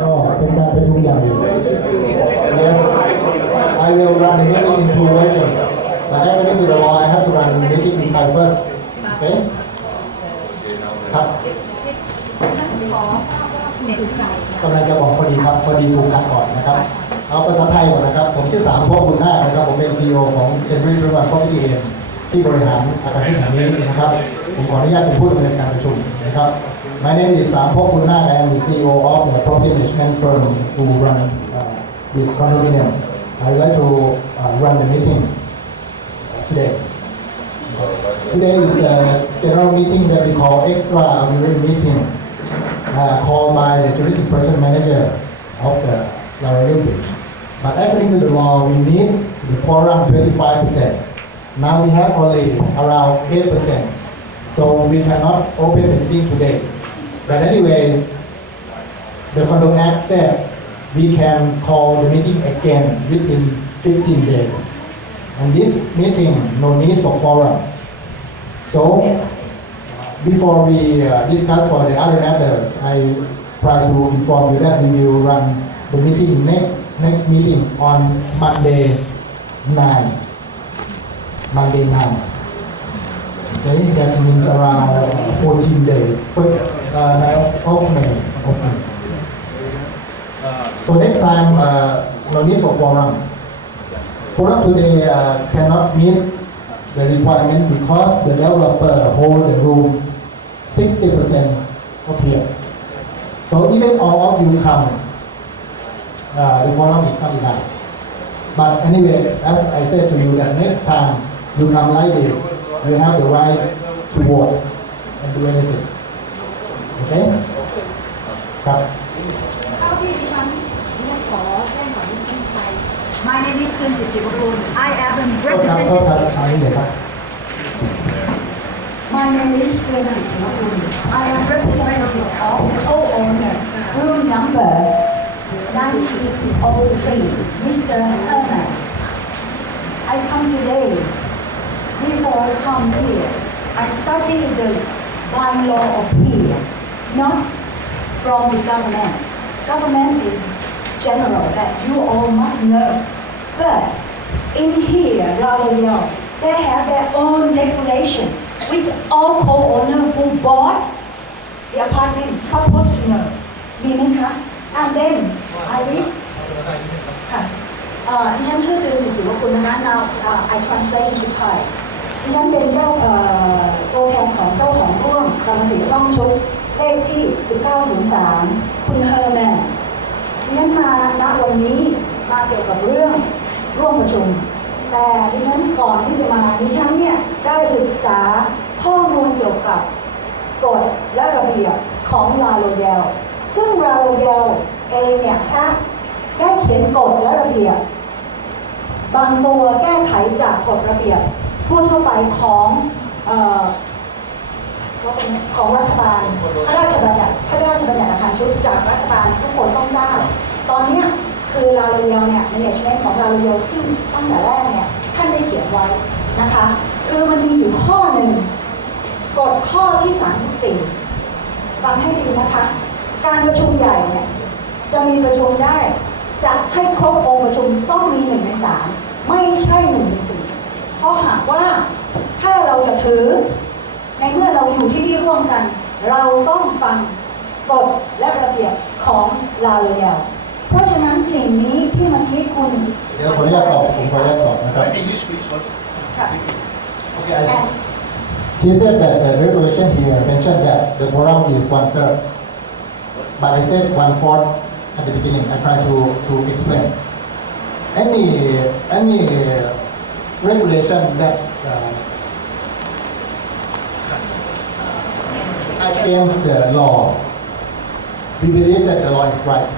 ก็เป็นการประชุมอย่างหนึ่ง Yes I will run the meeting in two versions but according to the law I have to run the meeting in Thai first okay ครับกำลังจะบอกพอดีครับพอดีถูกคัดก่อนนะครับเอาภาษาไทยก่อนนะครับผมชื่อสามพวกบุญนาคนะครับผมเป็น CEO ของ Henry Private Property ที่บริหารอาคารที่แห่งนี้นะครับผมขออนุญาตเป็นผู้ดำเนินการประชุมนะครับ My name is สามพวกบุญนาค I am the CEO of the property management firm who run this condominium I would like to run the meeting today Today is a general meeting that we call extraordinary meeting called by the jurisdiction person manager of the royale bridge. But according to the law, we need the quorum 25%. Now we have only around 8%, so we cannot open the meeting today. But anyway, the Condo Act said we can call the meeting again within 15 days. And this meeting, no need for quorum. So, before we discuss for the other matters, I try to inform you that we will run the meeting next meeting on Monday 9. Monday 9. Okay, that means around 14 days. Of May. So next time, no need for quorum. Quorum today cannot meet the requirement because the developer hold the room 60% of here. So even all of you come, the quorum is not enough. But anyway, as I said to you that next time you come like this, you have the right to vote and do anything. Okay? ครับ เท่าที่ดิฉันขอแจ้งก่อนที่ฉันไป My name is คุณจิตรกุล I am a representative My name is คุณจิตรกุล I am representative of co-owner room number 1903 Mr. Herman I come today before I come here I studied the bylaw of here not from the government. Government is general that you all must know. But in here, royale, they have their own regulation, which all co-owners who bought the apartment supposed to know. มีไหมคะ And then I read. ค่ะดิฉันชื่อตืนจิตรกุลนะคะ Now I translate into Thai. ดิฉันเป็นตัวแทนของเจ้าของร่วมกรรมสิทธิ์ต้องชุดเลขที่ 1903 คุณเฮอร์แมนดิฉันมาณวันนี้มาเกี่ยวกับเรื่องร่วมประชุมแต่ดิฉันก่อนที่จะมาดิฉันเนี่ยได้ศึกษาข้อมูลเกี่ยวกับกฎและระเบียบของลาโรเยลซึ่งลาโรเยลเองเนี่ยได้เขียนกฎและระเบียบบางตัวแก้ไขจากกฎระเบียบทั่วไปของรัฐบาลพระราชบัญญัติอาคารชุดจากรัฐบาลทุกคนต้องทราบตอนนี้คือลาโรเยลเนี่ย management ของลาโรเยลซึ่งตั้งแต่แรกเนี่ยท่านได้เขียนไว้นะคะคือมันมีอยู่ข้อหนึ่งกฎข้อที่ 34 ฟังให้ดีนะคะการประชุมใหญ่เนี่ยจะมีประชุมได้จะให้ครบองค์ประชุมต้องมี1 ใน 3ไม่ใช่1 ใน 4เพราะหากว่าถ้าเราจะถือในเมื่อเราอยู่ที่นี่ร่วมกันเราต้องฟังกฎและระเบียบของลาโรเยลเพราะฉะนั้นสิ่งนี้ที่เมื่อกี้คุณเดี๋ยวขออนุญาตตอบนะครับ English please first ค่ะ Okay, she said that the regulation here mentioned that the quorum is 1/3, but I said 1/4 at the beginning. I try to explain. Any regulation that against the law, we believe that the law is right.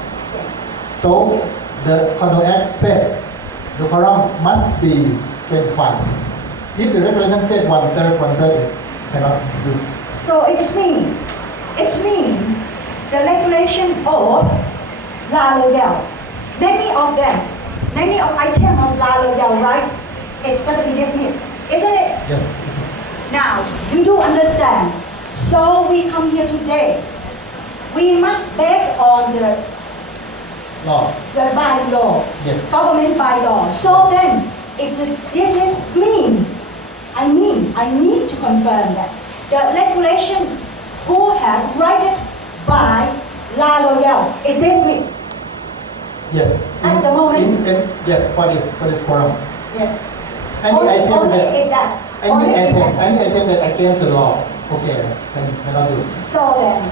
So the Condo Act said the quorum must be 25. If the regulation said 1/3 is cannot use. So it's mean the regulation of La Royale. Many of items of La Royale, right? It's going to be dismissed, isn't it? Yes. Now, you do understand. So we come here today we must base on the law. by law, Yes. government by law. So then, this is I need to confirm that the regulation who have written by La Royale in this week. Yes. At the moment. Yes, for this forum. Yes. Any item only that in that. any Only in item that. that against the law, okay, cannot use. So then,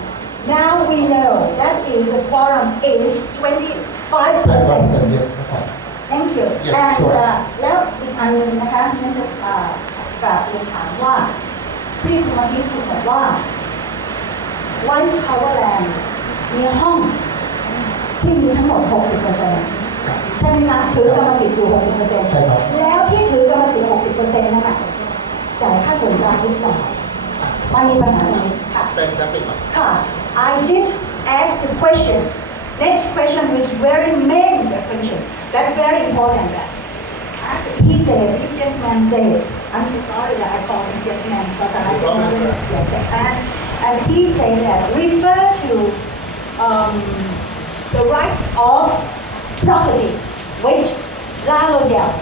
now we know that is the quorum is 25%. 5%, yes, of course. Thank you. Yes, and sure. แล้วอีกอันหนึงนะคะนั่นจะกราบเรียนถามว่าพี่คุณมาที่คุณบอกว่า White Powerland มีห้องที่มีทั้งหมด 60%ใช่ไหมคะถือกรรมสิทธิ์อยู่ 60% ใช่ครับ แล้วที่ถือกรรมสิทธิ์ 60% นั่นน่ะจ่ายค่าส่วนกลางหรือเปล่ามันมีปัญหาอย่างนี้ค่ะ เป็นแชมเปี้ยน ค่ะ I did ask the question. Next question is very main question. That's very important. He said, this gentleman said, I'm so sorry that I called him gentleman because I don't know. Yes, and he said that refer to the right of property, which La Royale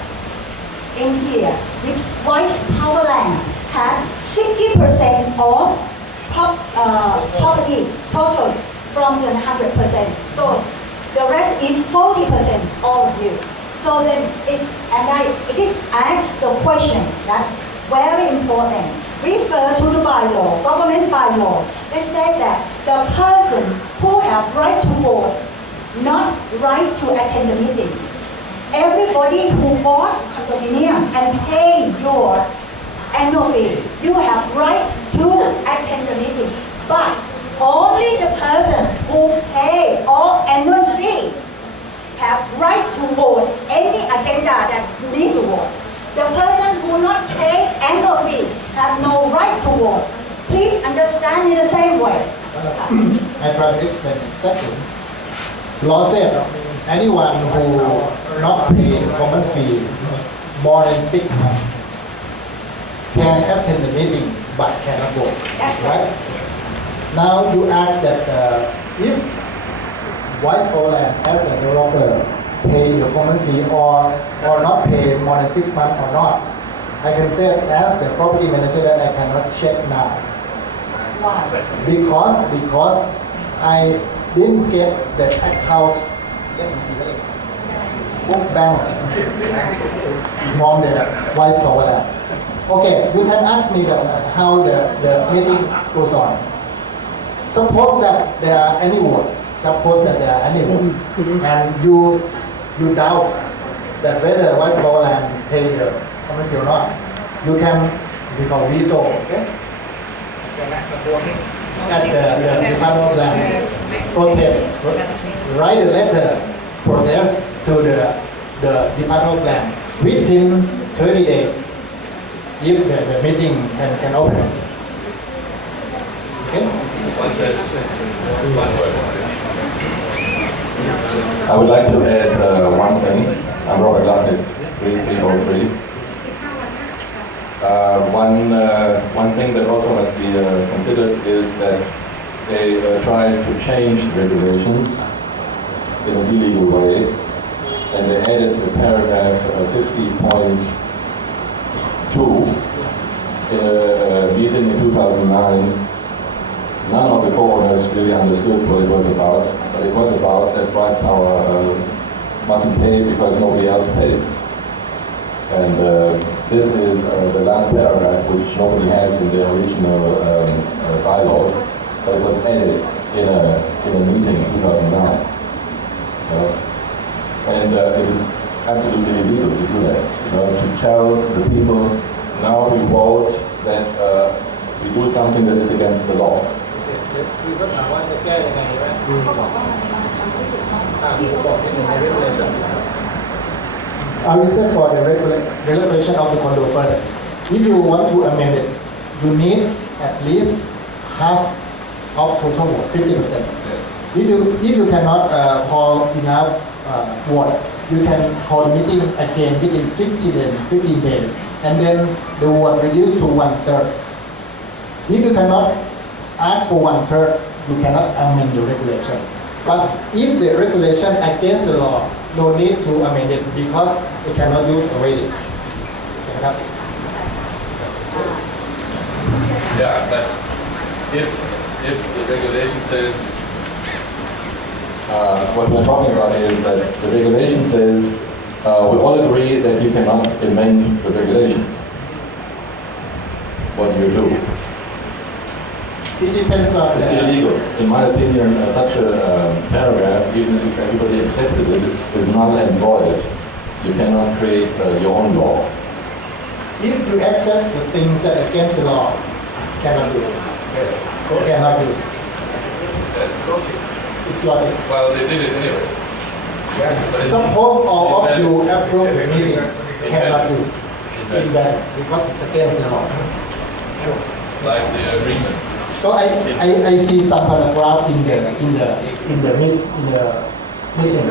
in here, which White Powerland had 60% of property total from the 100%. So the rest is 40% all of you. So then I did ask the question that very important. Refer to the bylaw, government bylaw. They said that the person who have right to vote, not right to attend the meeting. Everybody who bought condominium and pay your annual fee, you have right to attend the meeting. But only the person who pay all annual fee have right to vote any agenda that you need to vote. The person who not pay annual fee have no right to vote. Please understand in the same way. I try to explain exactly. Law said anyone who not pay common fee more than 6 months can attend the meeting but cannot vote. That's Right? Now you ask that if White Powerland as a developer pay the common fee or not pay more than 6 months or not, I can say ask the property manager that I cannot check now. Why? Because I didn't get the account book bank from the White Powerland. Okay, you can ask me how the meeting goes on. Suppose that there are any vote, and you doubt that whether White Powerland pay the common fee or not, you can become veto, okay? At the Department of Land, protest, write a letter, protest to the Department of Land within 30 days if the meeting can open. Okay? I would like to add one thing. I'm Robert Lappert, 3303. One thing that also must be considered is that they tried to change regulations in an illegal way, and they added the paragraph 50.2 in a meeting in 2009. None of the co-owners really understood what it was about, but it was about that Rice Power mustn't pay because nobody else pays. And this is the last paragraph, which nobody has in the original bylaws, but it was added in a meeting in 2009. And it was absolutely illegal to do that. To tell the people, now we vote that we do something that is against the law. คือก็ถามว่าจะแก้ยังไงไหมผมบอกที่หนึ่งใน regulation I will say for the regulation of the condo first. If you want to amend it, you need at least half of total vote, 50%. If you cannot call enough vote, you can call the meeting again within 15 days, and then the vote reduced to 1/3. If you cannot ask for 1/3, you cannot amend the regulation. But if the regulation against the law, no need to amend it because it cannot use already. Okay. Yeah, but if the regulation says what we're talking about is that the regulation says we all agree that you cannot amend the regulations. What do you do? It depends on It's illegal. In my opinion, such a paragraph, even if everybody accepted it, is null and void. You cannot create your own law. If you accept the things that are against the law, cannot use. Cannot use. It's logic. Well, they did it anyway. Suppose all of you approve the meeting, cannot use. Invalid, because it's against the law. Sure. Like the agreement. So I see some paragraph in the meeting.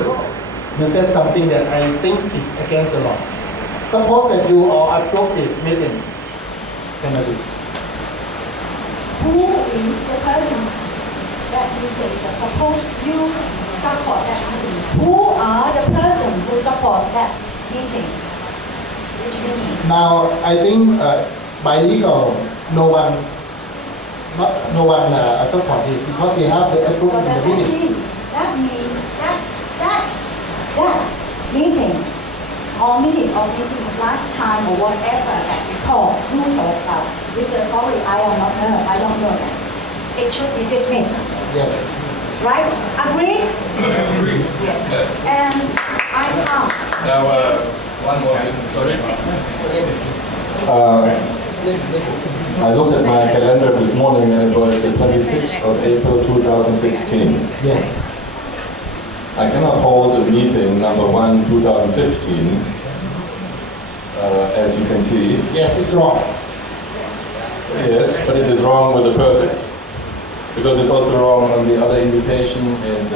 You said something that I think is against the law. Suppose that you all approve this meeting, cannot use. Who is the persons that you say that suppose you support that meeting? Who are the person who support that meeting? Which meeting? Now I think by legal, no one support this because they have the approval So in the meeting. that means that meeting or meeting last time or whatever that you talk about. Because sorry, I don't know that. It should be dismissed. Yes. Right? Agree? Agree. Yes. Yes. And I come. Now, one more thing. Sorry. I looked at my calendar this morning and it was the 26th of April 2016. Yes. I cannot hold a meeting number 1 2015 as you can see. Yes, it's wrong. Yes, but it is wrong with a purpose. Because it's also wrong on the other invitation and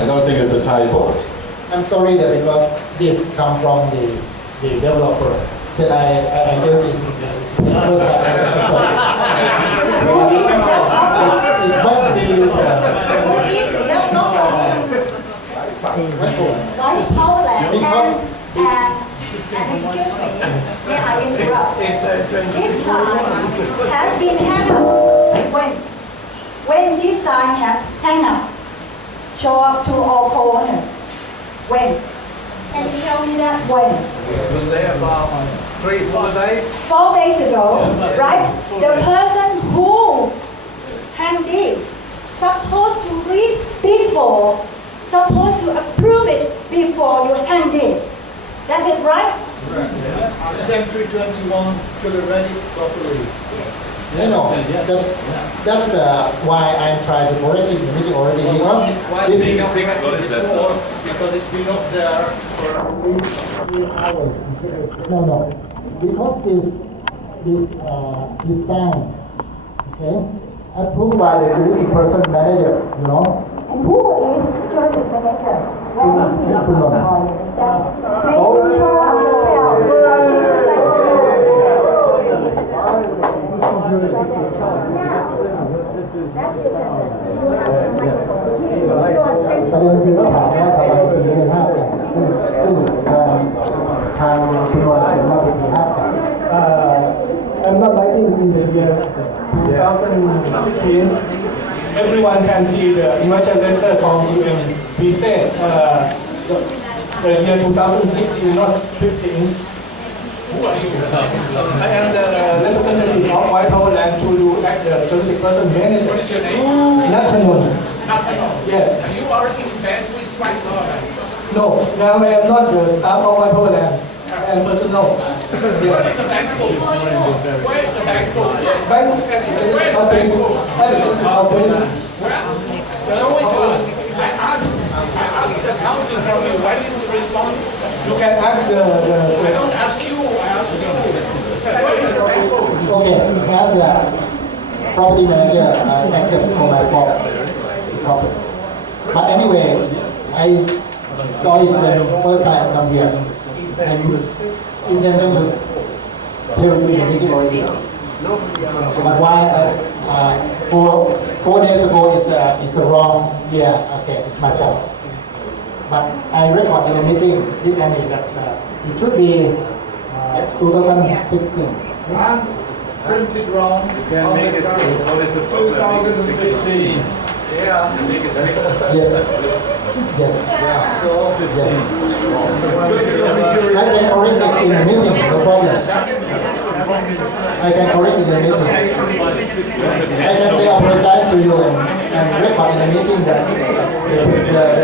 I don't think it's a typo. I'm sorry that because this come from the developer. Said I guess it's first I'm sorry. Who is the developer? It must be Who is the developer? Vice Powerland and excuse me, may I interrupt? This sign has been hung up. When this sign has hung up, show up to all co-owners. When? Can you tell me that when? It was there about 3-4 days. 4 days ago, right? The person who hung this supposed to read before, supposed to approve it before you hang this. That's it, right? Century 21 should have read it properly. No, that's why I'm trying to correct it in the meeting already because Why this did is you not read it before? Because it's been up there for at least 3 hours. no because this sign, okay, approved by the jurisdiction person manager, you know. And who is jurisdiction manager? Where is the authority? Is that making sure of yourself? That's your agenda. ประเด็นคือต้องถามว่าทำไมถึงเป็นภาพแต่งซึ่งทางคุณวรเขียนมาเป็นภาพแต่ง I'm not writing in the year 2015. Everyone can see the invited letter from GM. We said the year 2016, not 15. I am the representative of White Power Land to act the jurisdiction person manager. What is your name? Nathaniel. Yes. And you are in bed with Vice Lord. No, now I am not the staff of White Power Land. I am personnel. Where is the bank book? Where is the bank book? Bank office. Office. Show it to us. I asked the accounting from you. Why didn't you respond? You can ask I don't ask you. I ask you. Where is the bank book? Okay, as a property manager, I accept for my property. But anyway, I saw it when first time I come here. I'm intending to tell you in the meeting already. But why 4 days ago is a wrong year. Okay, it's my fault. But I record in the meeting with Annie that it should be 2016. Printed wrong. Can make it what is the problem? 2015. Yeah. Yes. Yes. So, Yes. I can correct it in the meeting, no problem. I can correct it in the meeting. I can say apologize to you and record in the meeting that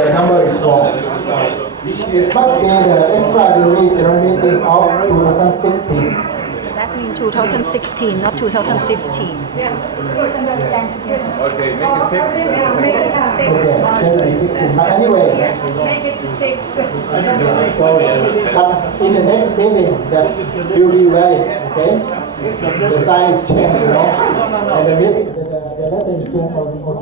the number is wrong. It must be the extraordinary general meeting of 2016. That means 2016, not 2015. Okay, make it 6. Okay, January 16. But anyway, Make it to 6. but in the next meeting, that will be valid, okay? The sign is changed, you know? And the meeting, the letter is changed also.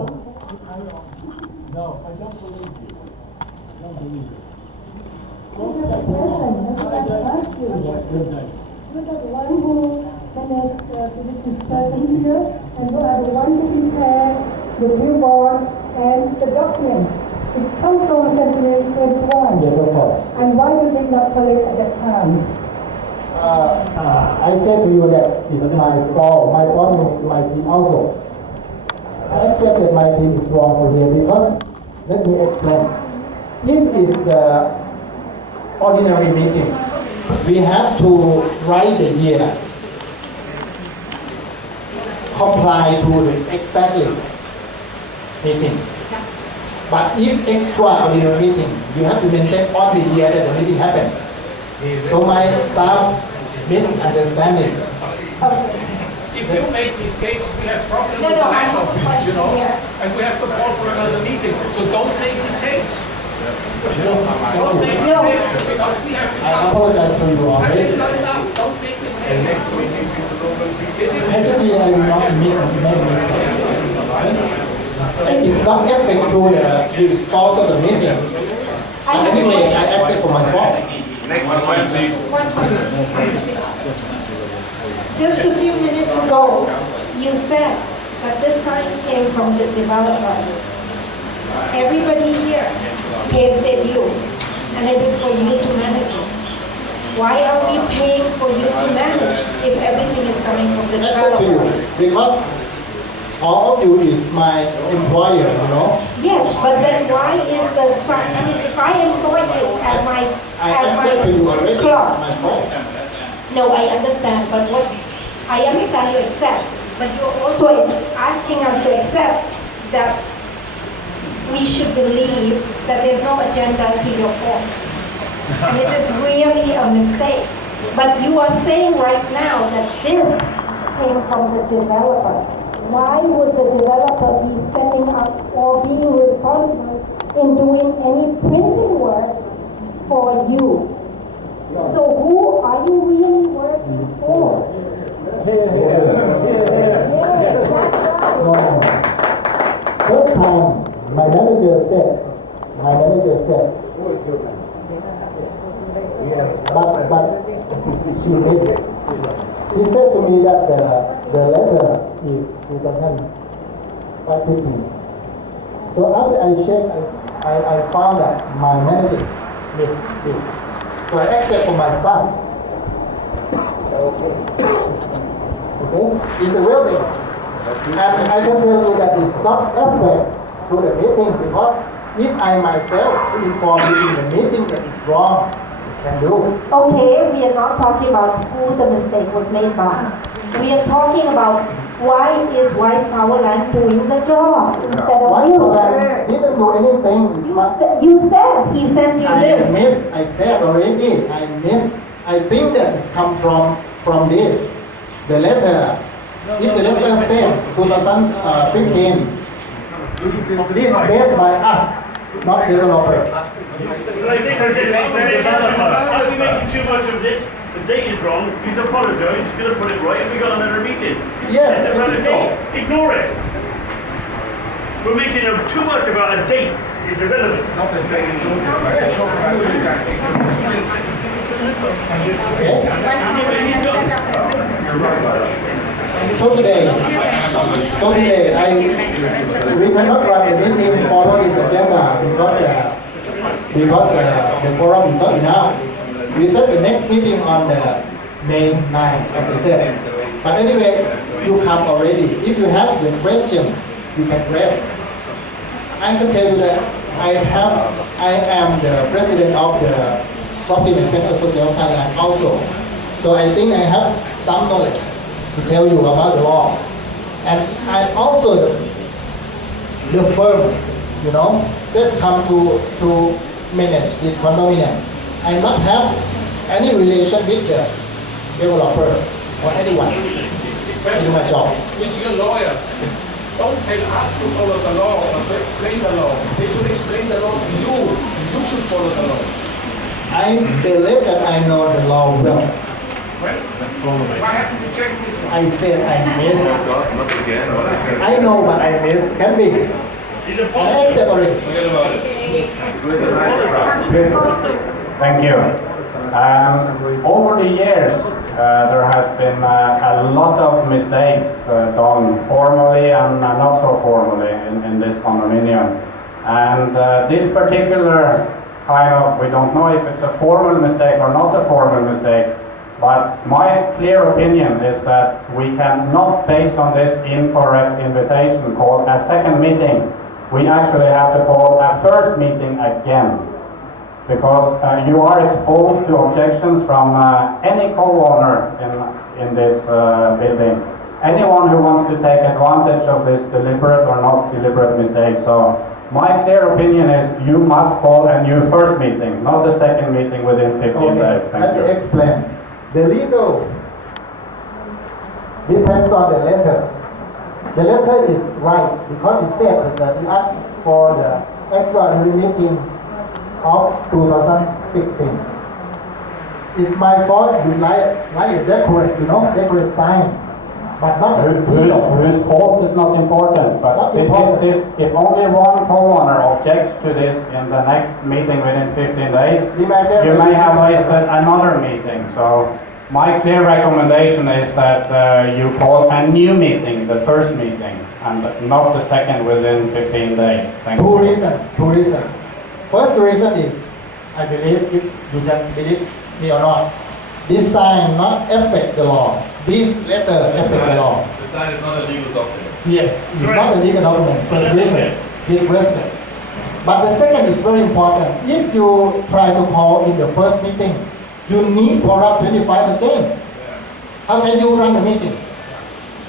You are the one who managed to this person here, and you are the one who prepared the billboard and the documents. It comes from Century 21. Yes, of course. And why you did not collect at that time? I said to you that it's my fault. My fault might be also. I accept that my team is wrong over here because, let me explain. If it's the ordinary meeting, we have to write the year, comply to the exactly meeting. But if extraordinary meeting, you have to mention on the year that the meeting happened. So my staff misunderstanding. If you make mistakes, we have problems No, with no, the I lack have of a it, question here. and we have to call for another meeting. So don't make mistakes. Don't make No. mistakes because we have to I stop. apologize to you And already. it's not enough. Don't make mistakes. This is Actually, I will not make mistakes. And it's not affect to the result of the meeting. But anyway, I accept for my fault. Just a few minutes ago, you said that this sign came from the developer. Everybody here pays their due, and it is for you to manage it. Why are we paying for you to manage if everything is coming from the That's up to you. developer? Because all of you is my employer, you know. Yes, but then why is the sign, I mean, if I employ you as my I accept to you already. It's clerk, my fault. no, I understand, but what, I understand you accept, but you're also asking us to accept that we should believe that there's no agenda to your faults. And it is really a mistake. But you are saying right now that this came from the developer. Why would the developer be setting up or being responsible in doing any printing work for you? So who are you really working for? Yes, that's right. No. First time, my manager said, but she missed it. He said to me that the letter is 2015. So after I checked, I found that my manager missed this. So I accept for my staff. Okay? It's a real thing. And I can tell you that it's not affect to the meeting because if I myself inform you in the meeting that it's wrong, it can do. Okay, we are not talking about who the mistake was made by. We are talking about why is Wise Powerland doing the job instead of Why you. I didn't do anything. It's not, You said he sent you I this. miss. I said already. I miss. I think that it's come from this. The letter. If the letter said 2015, this made by us, not developer. So I think I did make the developer. Are we making too much of this? The date is wrong. He's apologized. He's going to put it right, and we got another meeting. Yes, It's about a it is so. date. Ignore it. We're making too much about a date. It's irrelevant. Okay? So today, we cannot run the meeting following this agenda because the quorum is not enough. We set the next meeting on the May 9, as I said. But anyway, you come already. If you have the question, you can rest. I can tell you that I am the president of the Property Management Association of Thailand also. So I think I have some knowledge to tell you about the law. And I also the firm, that come to manage this condominium. I not have any relation with the developer or anyone. I do my job. With your lawyers, don't tell us to follow the law or to explain the law. They should explain the law to you. You should follow the law. I believe that I know the law well. Well, why haven't you checked this one? I said I miss. Not again. I know but I miss. Can be. He's a And I separate. Forget about it. Thank you. Over the years, there has been a lot of mistakes done formally and not so formally in this condominium. And this particular kind of, we don't know if it's a formal mistake or not a formal mistake, but my clear opinion is that we cannot, based on this incorrect invitation, call a second meeting. We actually have to call a first meeting again, because you are exposed to objections from any co-owner in this building. Anyone who wants to take advantage of this deliberate or not deliberate mistake. So my clear opinion is you must call a new first meeting, not the second meeting within 15 days. Let Thank you. me explain. The legal depends on the letter. The letter is right because it said that it asked for the extraordinary meeting of 2016. It's my fault you like a decorate sign, but not the legal. Whose fault is not important, but Not important. if only one co-owner objects to this in the next meeting within 15 days, you may have wasted another meeting. So my clear recommendation is that you call a new meeting, the first meeting, and not the second within 15 days. Thank Two you. reasons. First reason is, I believe, if you can believe me or not, this sign not affect the law. This letter affect the law. The sign is not a legal document. Yes, it's not a legal document. First reason, with respect. But the second is very important. If you try to call in the first meeting, you need quorum 25 again. How can you run the meeting?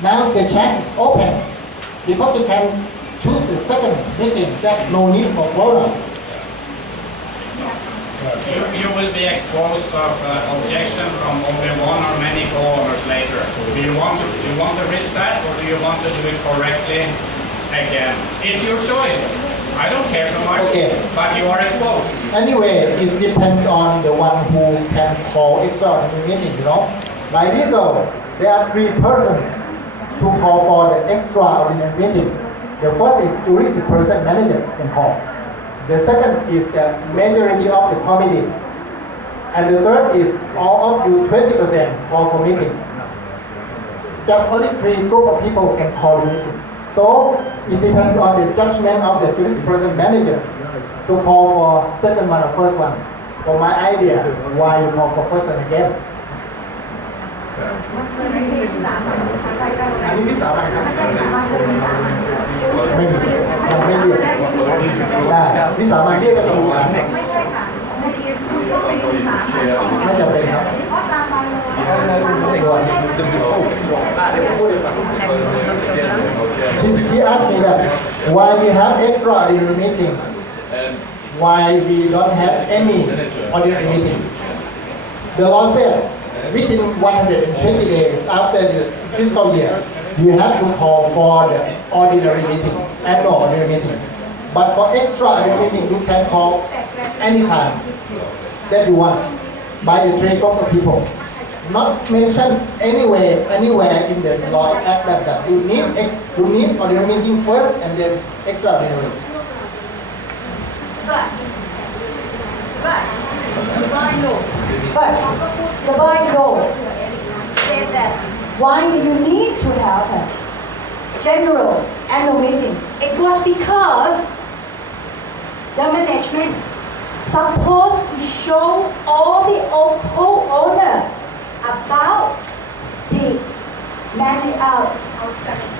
Now the chat is open because you can choose the second meeting that no need for quorum. You will be exposed of objection from only one or many co-owners later. Do you want to risk that, or do you want to do it correctly again? It's your choice. I don't care so much, Okay. but you are exposed. Anyway, it depends on the one who can call extraordinary meeting, By legal, there are 3 persons to call for the extraordinary meeting. The first is juristic person manager can call. The second is the majority of the committee. And the third is all of you 20% call for meeting. Just only 3 group of people can call the meeting. So it depends on the judgment of the juristic person manager to call for second one or first one. For my idea, why you call for first one again? อันนี้วิสามันครับไม่มียังไม่เรียกได้วิสามันเรียกกันตรงนี้ไม่จำเป็นครับShe asked me that why we have extraordinary meeting, why we don't have any ordinary meeting. The law said within 120 days after the fiscal year, you have to call for the ordinary meeting, annual ordinary meeting. But for extraordinary meeting, you can call anytime that you want by the 3 group of people. Not mentioned anywhere in the law act that you need ordinary meeting first and then extraordinary. But the bylaw said that Why do you need to have a general annual meeting? It was because the management supposed to show all the owner about the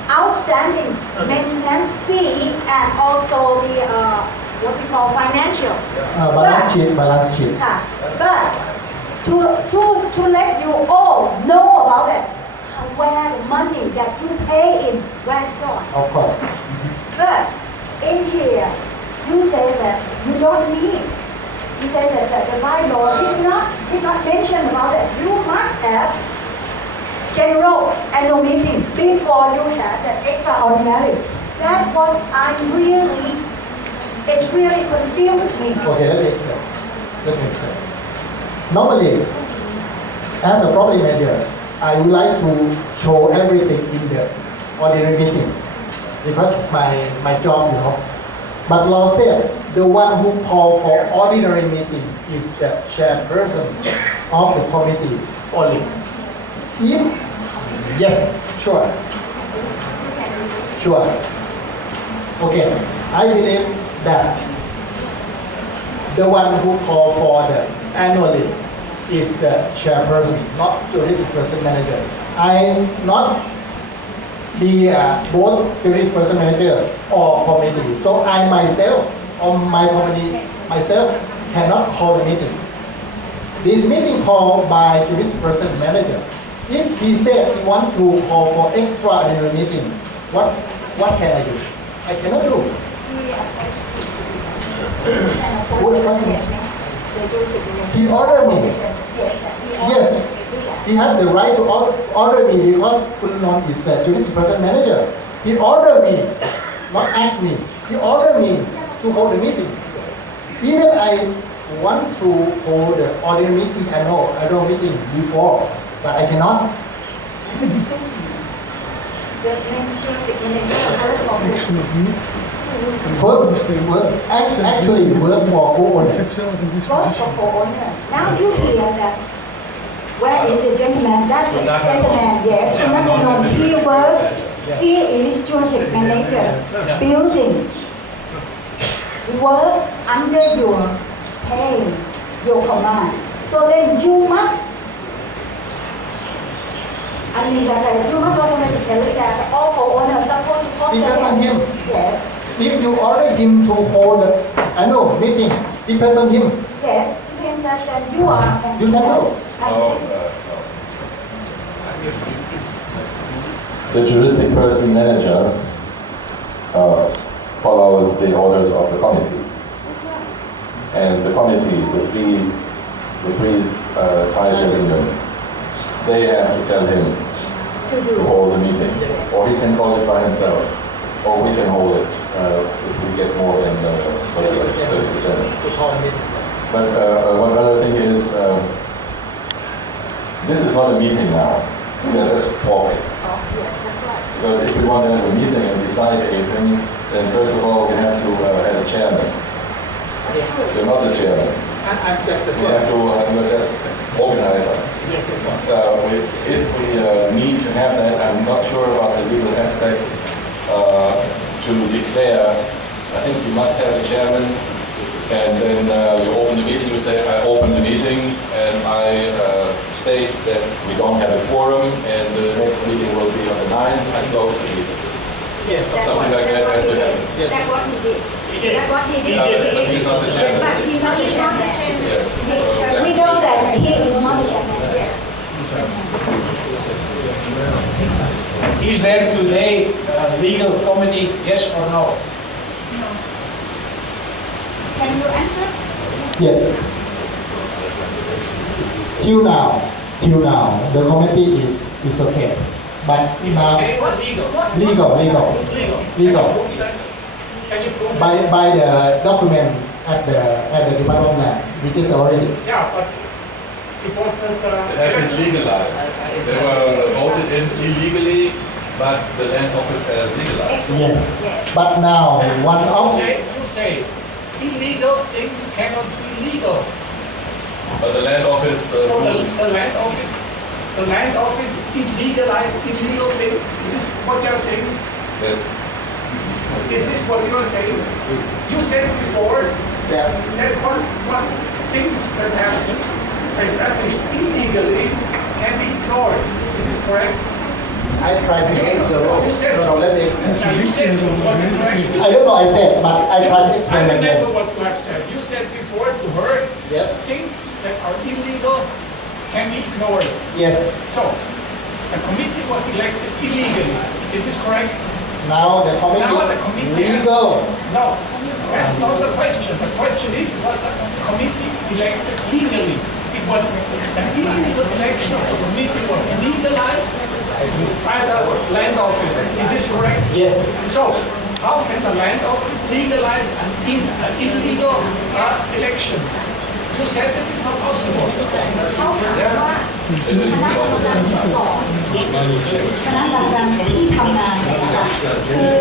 outstanding maintenance fee and also the what we call financial. balance sheet. But to let you all know about it, where the money that you pay in, where's gone. Of course. But in here, you say that you don't need. You say that the bylaw did not mention about it. You must have general annual meeting before you have the extraordinary. That's what it's really confused me. Okay, let me explain. Normally, as a property manager, I would like to show everything in the ordinary meeting because my job, But law said the one who called for ordinary meeting is the chairperson of the committee only. Yes, sure. Okay, I believe that the one who called for the annually is the chairperson, not juristic person manager. I not be both juristic person manager or committee. So I myself or my company myself cannot call the meeting. This meeting called by juristic person manager. If he said he want to call for extraordinary meeting, what can I do? I cannot do. He ordered me. Yes, he had the right to order me because Kun Non is the juristic person manager. He ordered me, not asked me. He ordered me to hold the meeting. Even I want to hold the ordinary meeting, annual meeting before, but I cannot. Actually work for co-owner. Now you hear that. Where is the gentleman? That gentleman, yes. He is juristic manager, building, work under your pay, your command. So then you must. You must automatically that all co-owners are supposed to talk to him. Yes. If you order him to hold the annual meeting, depends on him. Yes, depends that you are. You can do. The juristic person manager follows the orders of the committee, and the committee, the three Thai gentlemen, they have to tell him to hold the meeting, or he can call it by himself, or we can hold it if we get more than 30%. But one other thing is, this is not a meeting now. We are just talking. Because if we want to have a meeting and decide anything, then first of all we have to have a chairman. You're not the chairman. I'm just the We have to, you're just organizer. Yes, of course. So if we need to have that, I'm not sure about the legal aspect to declare. I think you must have a chairman, and then you open the meeting. You say, I open the meeting, and I state that we don't have a quorum, and the next meeting will be on the 9th. I close the meeting. Yes, Something like that has to happen. That's what he did. That's what he did. But he's not the chairman. But he's not the chairman. Yes. We know that he is not the chairman. Yes. Is there today a legal committee, yes or no? Can you answer? Yes. Till now, the committee is okay, but Is now okay or legal? legal. Can you prove By the document at the Department of Land, which is already. Yeah, but it was not. They have been legalized. They were voted in illegally, but the land office has legalized. Yes, but now one of You say illegal things cannot be legal. But the land office So the land office the land office illegalized illegal things? Is this what you are saying? Yes. Is this what you are saying? You said before that that what things that have been established illegally can be ignored. Is this correct? I tried to answer. You said No, let me explain. You said so. Was it correct? I don't know I said, but I tried to explain I again. remember what you have said. You said before to her, Yes. things that are illegal can be ignored. Yes. So, a committee was elected illegally. Is this correct? Now the Now the committee committee legal. No, that's not the question. The question is, was a committee elected legally? It was an illegal election of the committee was legalized by the land office. Is this correct? Yes. So, how can the land office legalize an illegal election? You said that it's not possible. เขาถามว่าคณะกรรมการชุดก่อนคณะกรรมการที่ทำงานเนี่ยนะคะคือ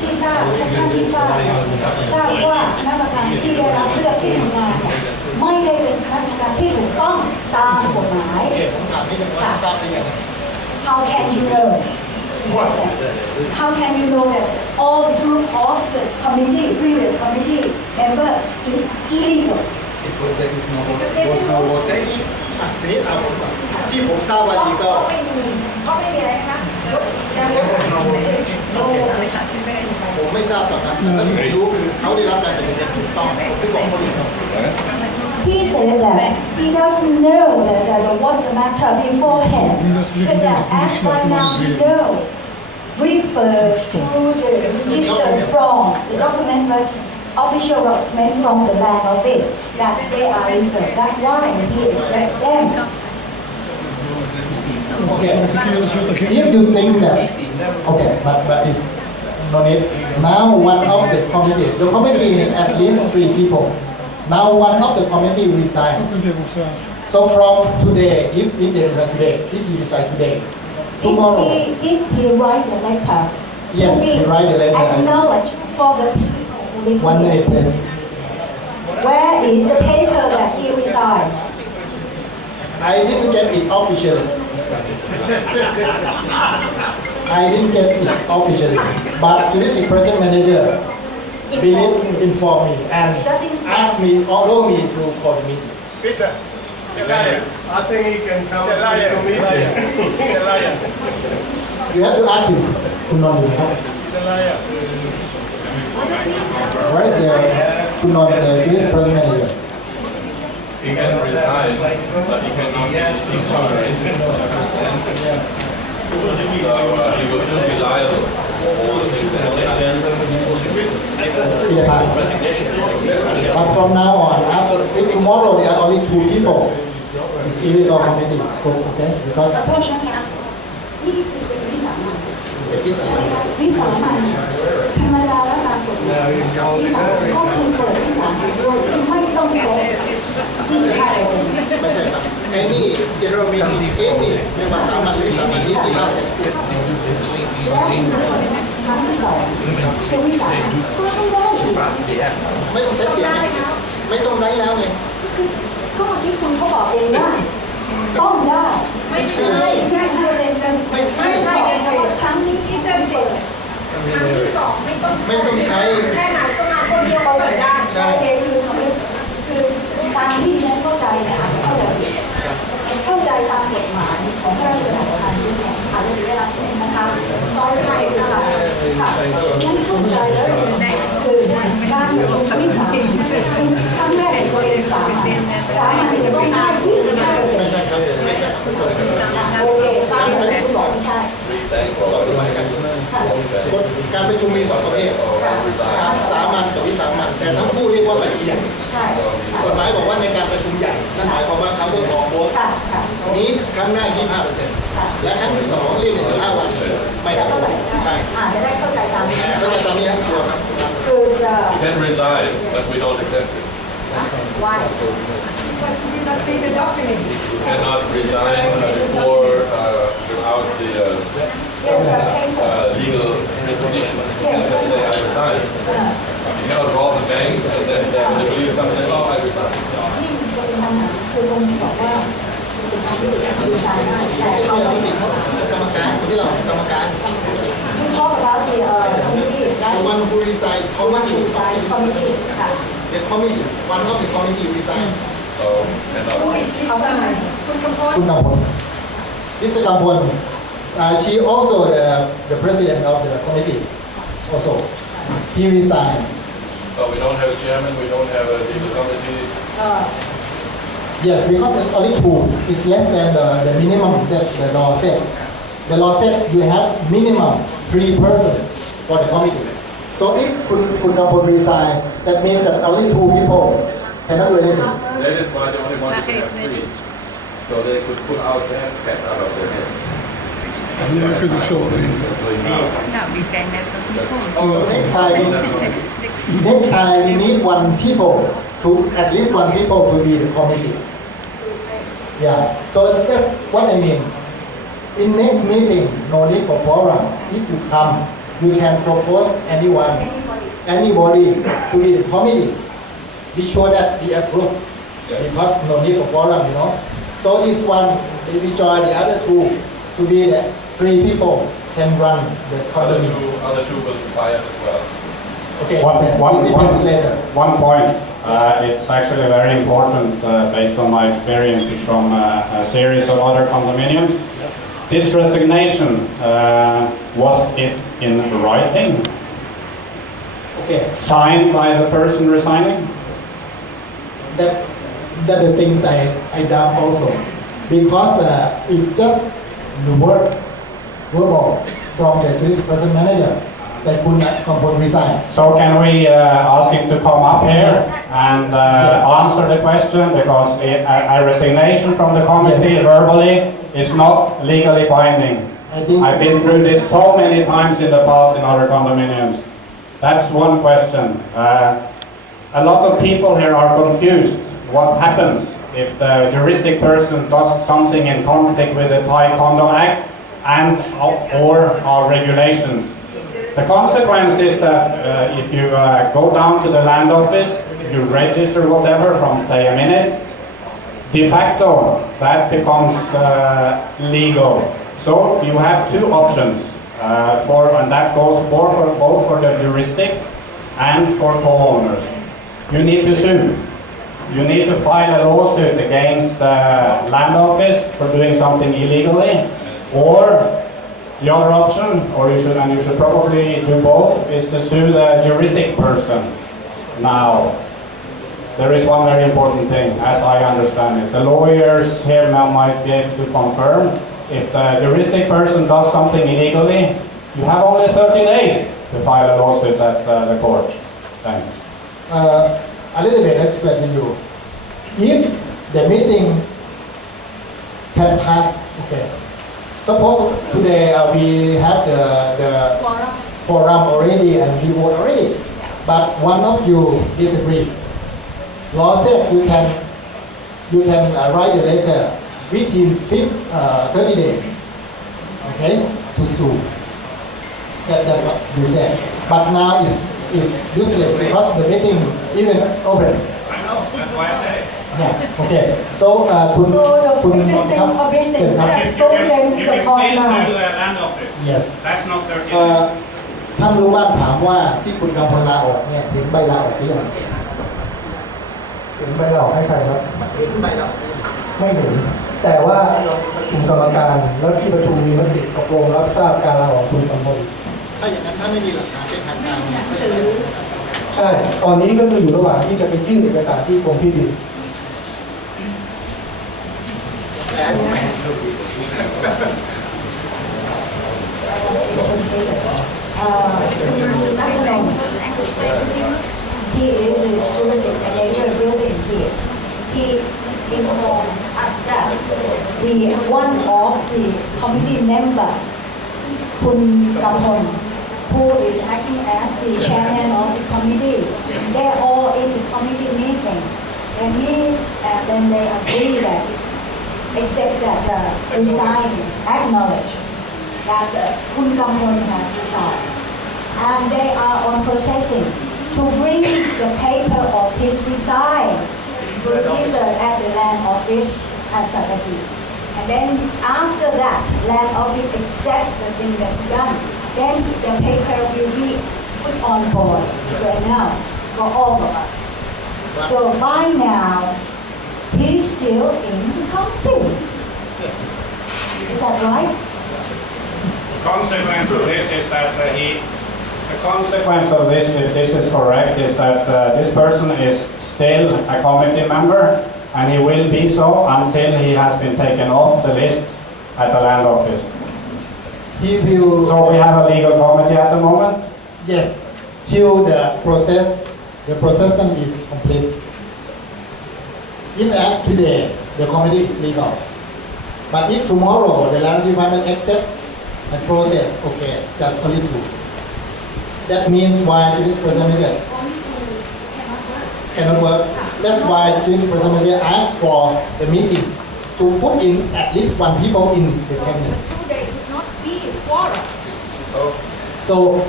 ที่ทราบทุกท่านที่ทราบว่าคณะกรรมการที่ได้รับเลือกที่ทำงานเนี่ยไม่ได้เป็นคณะกรรมการที่ถูกต้องตามกฎหมาย ผมถามนิดนึงว่าทราบหรือยัง How can you know? How can you know that all group of the committee, previous committee member is illegal? Because there was no votation. ทีนี้เอาที่ผมทราบว่าดีก็ ก็ไม่มีอะไรนะคะแล้วก็ ผมไม่ทราบตอนนั้นแต่ที่ผมรู้คือเขาได้รับการตัดสินใจถูกต้องผมถึงบอกคนอื่น He said that he doesn't know what the matter beforehand, but that as by now he know, refer to the register from the document, official document from the land office that they are legal. That's why he accept them. Okay. If you think that, okay, but it's no need. Now one of the committee at least 3 people. Now one of the committee resigned. So from today, if they resign today, if he resign today, tomorrow. If he write the letter, Yes, he write the letter. Acknowledge for the people who live One here. minute, please. Where is the paper that he resigned? I didn't get it officially. I didn't get it officially. But Judicial Present Manager informed me and asked me, allow me to call the meeting. Peter, he's a liar. I think he can come to the meeting. He's a liar. You have to ask him. Kunon, He's a liar. where is Kunon, the Judicial Present Manager? He can resign, but he cannot be in charge. So he will still be liable for all the things that happen. In the past. But from now on, if tomorrow there are only 2 people, it's illegal committee. Okay? Because ขอโทษนะคะนี่คือเป็นวิสามัญ it's ใช่ไหมคะวิสามัญธรรมดาแล้วตามกฎหมายวิสามัญก็คือเปิดวิสามัญโดยที่ไม่ต้องครบ25% ไม่ใช่ครับไอ้นี่ general meeting นี่ไม่ว่าสามัญหรือวิสามัญนี่ที่เราเสร็จ แล้วคุณจะครั้งที่ 2เป็นวิสามัญก็ต้องได้อีก ไม่ต้องใช้เสียงไงไม่ต้องได้แล้วไง ก็เมื่อกี้คุณเขาบอกเองว่าต้องได้ไม่ใช่25%ไม่ใช่บอกเองว่าครั้งนี้ที่เปิด ครั้งที่สองไม่ต้อง ไม่ต้องใช้ แค่ไหนก็มาคนเดียวเปิดได้ ใช่ โอเคคือตามที่ฉันเข้าใจเนี่ยอาจจะเข้าใจผิดเข้าใจตามกฎหมายของพระราชบัญญัติการชุมเนี่ยอาจจะเสียเวลานิดนึงนะคะซอยใจนะคะค่ะฉันเข้าใจแล้วคือการประชุมวิสามัญครั้งแรกจะเป็นสามัญจะต้องได้ 25% ไม่ใช่ครับไม่ใช่ครับ โอเคตามที่คุณบอกไม่ใช่ สองประเภทกันการประชุมมี2 ประเภทนะครับสามัญกับวิสามัญแต่ทั้งคู่เรียกว่าประชุมใหญ่ ใช่ กฎหมายบอกว่าในการประชุมใหญ่นั่นหมายความว่าเขาต้องออกโหวต ค่ะค่ะ นี้ครั้งแรก 25% และครั้งที่ 2 เรียกใน15 วันไม่ จะ เท่า เท่า ไห ไห ร่ ร่ ใช่ จะได้เข้าใจตามนี้ ก็จะตามนี้ครับชัวร์ครับ คือจะ He can resign, but we don't accept it. ว่า see the document. You cannot resign before, without the yes paper legal recognition. You can just say, I resign. You cannot rob the bank and then when the police come and say, oh, I resign. นี่เป็นปัญหาคือตรงที่บอกว่าเป็นชีวิตดีใจได้แต่ one who resigns, how one much who resigns committee ค่ะ the committee, one of the committee resign. And How many? คุณกำพล Mr. กำพล she also the president of the committee also he resigned. we don't have a chairman, we don't have a legal committee. Yes, because it's only two. It's less than the minimum that the law said. The law said you have minimum 3 persons for the committee. So if Kun Kampol resign, that means that only 2 people cannot do anything. That is why they only wanted to have 3. So they could pull out their cat out of their head. So next time we need at least one people to be the committee. Yeah. So that's what I mean. In next meeting, no need for quorum. If you come, you can propose anybody to be the committee. Be sure that we approve, because no need for quorum, So this one, we join the other 2 to be the 3 people can run the condominium. Other two will be fired as well. Okay. Depends later. One point. It's actually very important based on my experiences from a series of other condominiums. This resignation, was it in writing? Okay. Signed by the person resigning? That the things I done also, because it just the word verbal from the juristic person manager that Kun Kampol resign. So can we ask him to come up here Yes. and Yes. answer the question, because a resignation from the committee Yes. verbally is not legally binding. I think I've been through this so many times in the past in other condominiums. That's one question. A lot of people here are confused. What happens if the juristic person does something in conflict with the Thai Condo Act and or our regulations? The consequence is that if you go down to the land office, you register whatever from, say, a minute, de facto, that becomes legal. So you have 2 options, and that goes both for the juristic and for co-owners. You need to sue. You need to file a lawsuit against the land office for doing something illegally, or the other option, you should probably do both, is to sue the juristic person. Now, there is one very important thing, as I understand it. The lawyers here now might be able to confirm, if the juristic person does something illegally, you have only 30 days to file a lawsuit at the court. Thanks. A little bit explain to you. If the meeting can pass, okay. Suppose today we have the forum already and we vote already, but one of you disagree. Law said you can write a letter within 30 days, okay, to sue. That's what you said. But now is useless because the meeting even open. I know, that's why I said it. Yeah. Okay. So คุณ existing ครับ committee เชิญครับ has You told them can the still call now. sue the land office. Yes. That's not 30 days. ท่านรู้ว่าถามว่าที่คุณกำพลลาออกเนี่ยถึงใบลาออกหรือยังถึงใบลาออกให้ใครครับถึงใบลาออกไม่ถึงแต่ว่าประชุมกรรมการแล้วที่ประชุมมีมติตกลงรับทราบการลาออกคุณกำพลถ้าอย่างนั้นถ้าไม่มีหลักฐานเป็นทางการเนี่ยใช่ตอนนี้ก็คืออยู่ระหว่างที่จะไปยื่นเอกสารที่กรมที่ดินHe is a touristic manager building here. He informed us that one of the committee member, Kun Kampol, who is acting as the chairman of the committee, they're all in the committee meeting. They meet and then they agree that, except that resign, acknowledge that Kun Kampol has resigned. And they are on processing to bring the paper of his resign to register at the land office at Sataki. And then after that, land office accept the thing that done. Then the paper will be put on board the amount for all of us. So by now, he's still in the company. Is that right? The consequence of this is that the consequence of this, if this is correct, is that this person is still a committee member, and he will be so until he has been taken off the list at the land office. He will. So we have a legal committee at the moment. Yes, till the procession is complete. If as today, the committee is legal. But if tomorrow the land department accept and process, okay, just only two. That means why this representative cannot work. That's why this representative asked for the meeting to put in at least one people in the cabinet. Today would not be quorum. So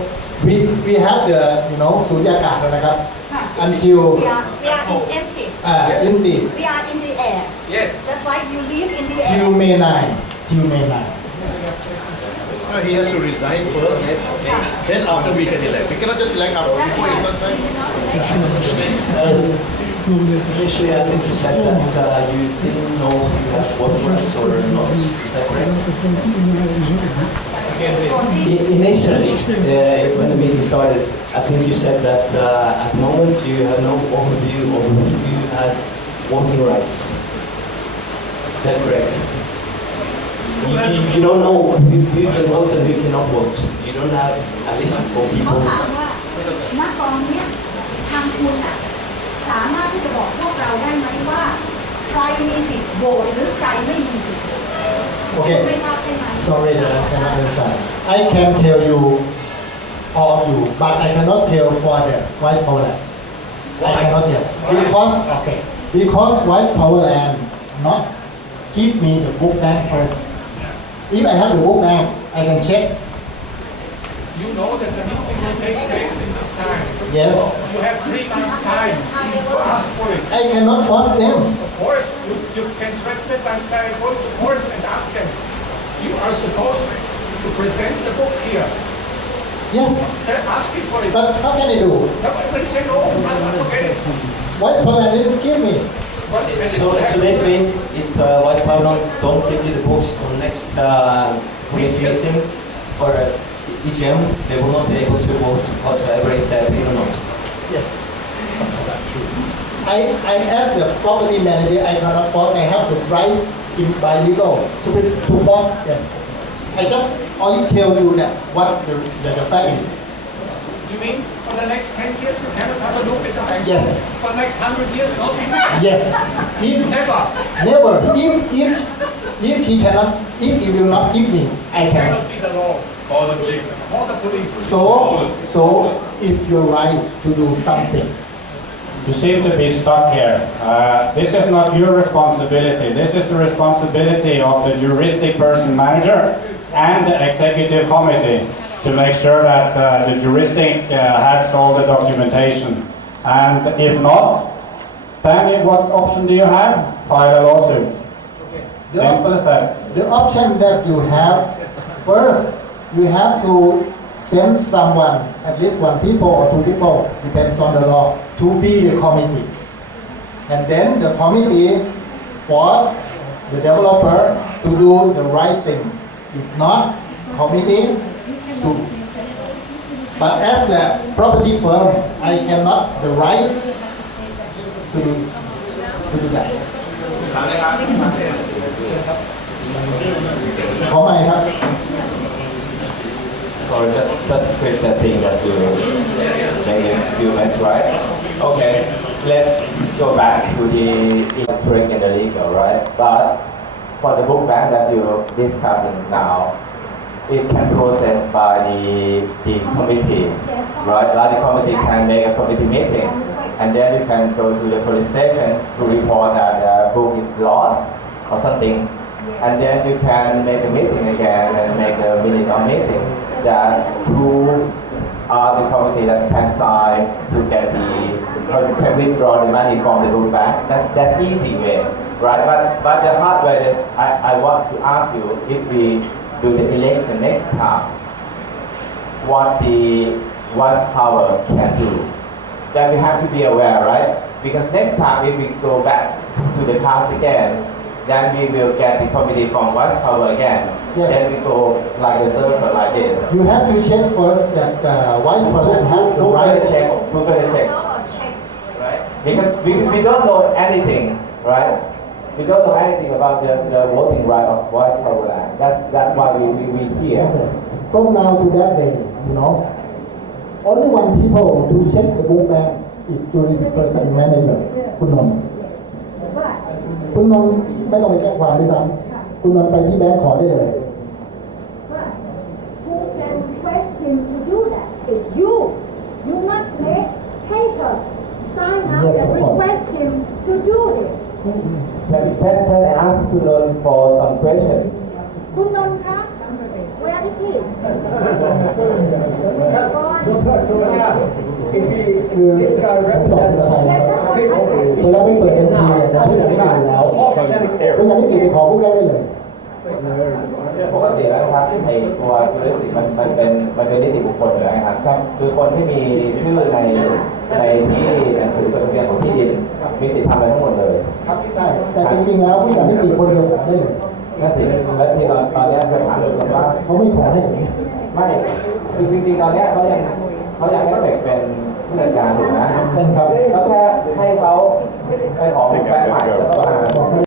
we have the Suryakarนะครับ until We are in empty. empty We are in the air. Yes. Just like you live in the till air. May 9. Till May 9. No, he has to resign first, then after we can elect. We cannot just elect after before he first time. Yes. Initially, I think you said that you didn't know you have voting rights or not. Is that correct? Initially, when the meeting started, I think you said that at the moment you have no overview of who has voting rights. Is that correct? You don't know who can vote and who cannot vote. You don't have a list of เขา people. ถามว่าณตอนเนี้ยทางคุณอะสามารถที่จะบอกพวกเราได้ไหมว่าใครมีสิทธิ์โหวตหรือใครไม่มีสิทธิ์โหวต Okay. ไม่ทราบใช่ไหม Sorry that I cannot understand. I can tell you all of you, but I cannot tell for the Vice Powerland. I cannot tell because Vice Powerland not give me the book bank first. If I have the book bank, I can check. You know that the meeting will take place in this time. Yes. You have 3 months time to ask for it. I cannot force them. Of course, you can threaten it and go to court and ask them. You are supposed to present the book here. Yes. They're asking for it. But how can I do? Nobody say no, I'm not okay. Vice Powerland didn't give me. But So this means if Vice President don't give you the books on next committee meeting or EGM, they will not be able to vote whatsoever if they pay or not. Yes. I asked the property manager, I cannot force, I have to drive in by legal to force them. I just only tell you that what the fact is. you mean for the next 10 years you cannot have a look at the bank? Yes. For the next 100 years, not even? Yes. If Never. never, if he cannot, if he will not give me, I It cannot. cannot be the law. Call the police. Call the police. So it's your right to do something. You seem to be stuck here. This is not your responsibility. This is the responsibility of the juristic person manager and the executive committee to make sure that the juristic has all the documentation. And if not, then what option do you have? File a lawsuit. Simple as that. The option that you have, first, you have to send someone, at least one people or two people, depends on the law, to be the committee. And then the committee force the developer to do the right thing. If not, committee sue. But as a property firm, I cannot the right to do that. ขอใหม่ครับ So just tweak that thing just to make it feel better, right? Okay, let's go back to the electric and the legal, right? But for the book bank that you're discussing now, it can process by the committee, right? Like the committee can make a committee meeting, and then you can go to the police station to report that the book is lost or something, and then you can make a meeting again and make a minute of meeting that who are the committee that can sign to get can withdraw the money from the book bank. That's easy way, right? But the hard way is I want to ask you if we do the election next time, what the voice power can do. Then we have to be aware, right? Because next time if we go back to the past again, then we will get the committee from voice power again. Yes. Then we go like a circle like this. You have to check first that vice president has the Who right. gonna check? Who gonna check? Right? Because we don't know anything, right? We don't know anything about the voting right of voice power land. That's why we here. From now to that day, you know, only one people to check the book bank is tourism person manager คุณนนท์คุณนนท์ไม่ต้องไปแจ้งความด้วยซ้ำคุณนนท์ไปที่แบงค์ขอได้เลย But who can request him to do that? It's you. You must make paper, sign up Yes, and of course. request him to do this. Can I ask to learn for some question? คุณนนท์คะ Where is he? คือผมตอบภาษาไทยครับเวลาไปเปิดบัญชีเนี่ยผมไม่อยากให้กินแล้วไม่อยากให้กินไปขอพวกแรกได้เลย ปกติแล้วนะครับไอ้ตัวธุรกิจมันเป็นนิติบุคคลอยู่แล้วนะครับคือคนที่มีชื่อในที่หนังสือจดทะเบียนของที่ดินมีสิทธิ์ทำอะไรทั้งหมดเลย ครับใช่แต่จริงๆแล้วผู้อยากให้กินคนเดียวขอได้เลย นั่นสิแล้วที่ตอนนี้เคยถามดูกันว่า เขาไม่ขอให้ผม ไม่คือจริงๆตอนนี้เขายังไม่เสร็จเป็นผู้จัดการถูกไหม เป็นครับ ก็แค่ให้เขาไปขอแปลงใหม่แล้วก็มา